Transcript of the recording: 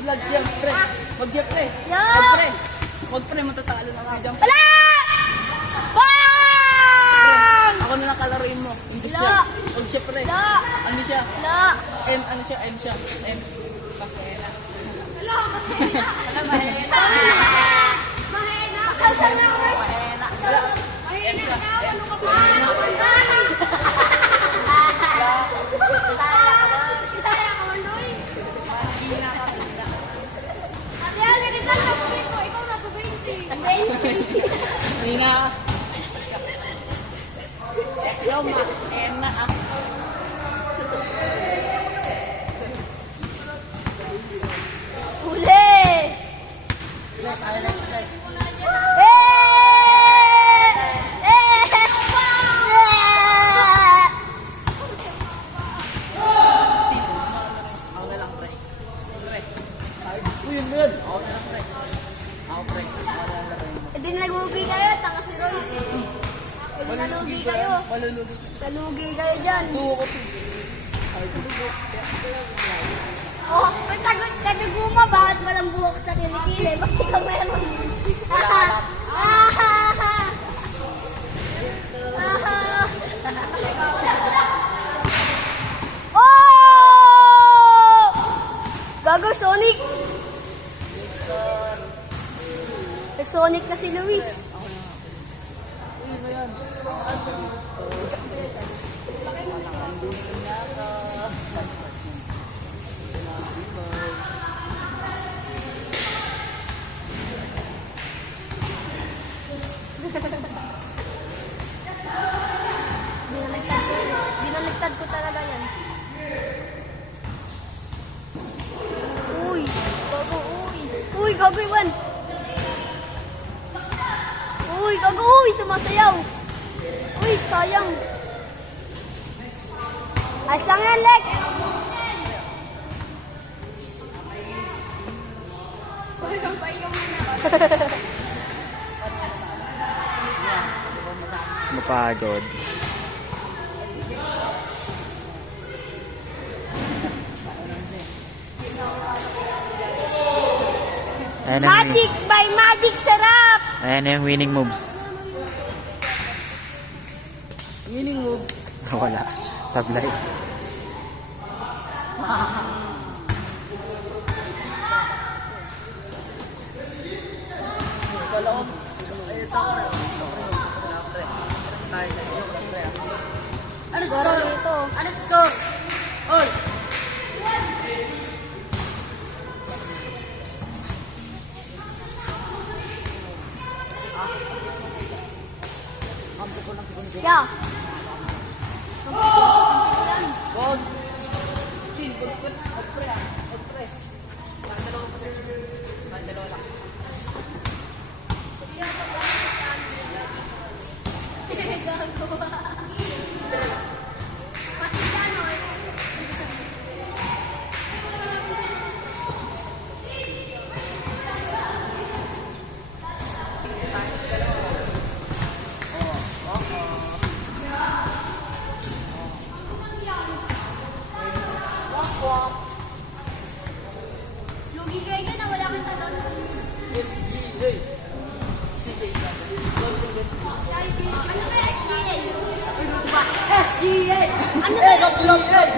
Lag yan, pre. Wag yan, pre. Yo! Wag, pre. Wag, pre. Matatalo na kayo dyan. Wala! Bang! Ako na lang kalaruin mo. Hindi La. siya. Wag siya, pre. La. Ano siya? La! M, ano siya? M siya. M. Pakena. Wala! Mahena! Mahena! Salsal na ako, guys! Pakena. Mahena daw! Ano ka ba? Isaya ka, Mandoy! Ali-ali, Rizal, nasa 5. Ikaw nasa 20. Hindi nga. Yo, Makena ah. Huli! Next, next, next. Eh! Ako na lang, pre. Pre. Uy, yun yun. Ako na lang, pre. Ako, pre. Ako na lang laruin mo. Hindi nalugi kayo, tanga si Royce. Hindi nalugi kayo. Malulugi. Nalugi kayo dyan. Tuwo ko, pre. Oh, tagaguma, bakit walang buhok sa kilikili? Bakit ka meron? Oh! Gago, Sonic! Nag-Sonic na si Luis. Binaligtad ko talaga yan. Uy, gago, uy. Uy, gago, Iwan. Uy, gago, uy, sumasayaw. Uy, sayang. Ayos lang yan, Lex. Mapagod. Ayan ang, Magic by Magic Sarap. ayan ang winning moves. Winning move. Wala. Sablay. Kala ko. Ay, ito, pre. Wala, pre. Tayo, pre. Ano Garo ito. Ano score? All. Yeah. Wag. Steel, wag pre ah. Wag pre. Mandalo pre. Mandalo lang. Lugi kayo dyan na wala kang talon. SGA. SGA. Ano ba SGA? SGA. Ano ba SGA.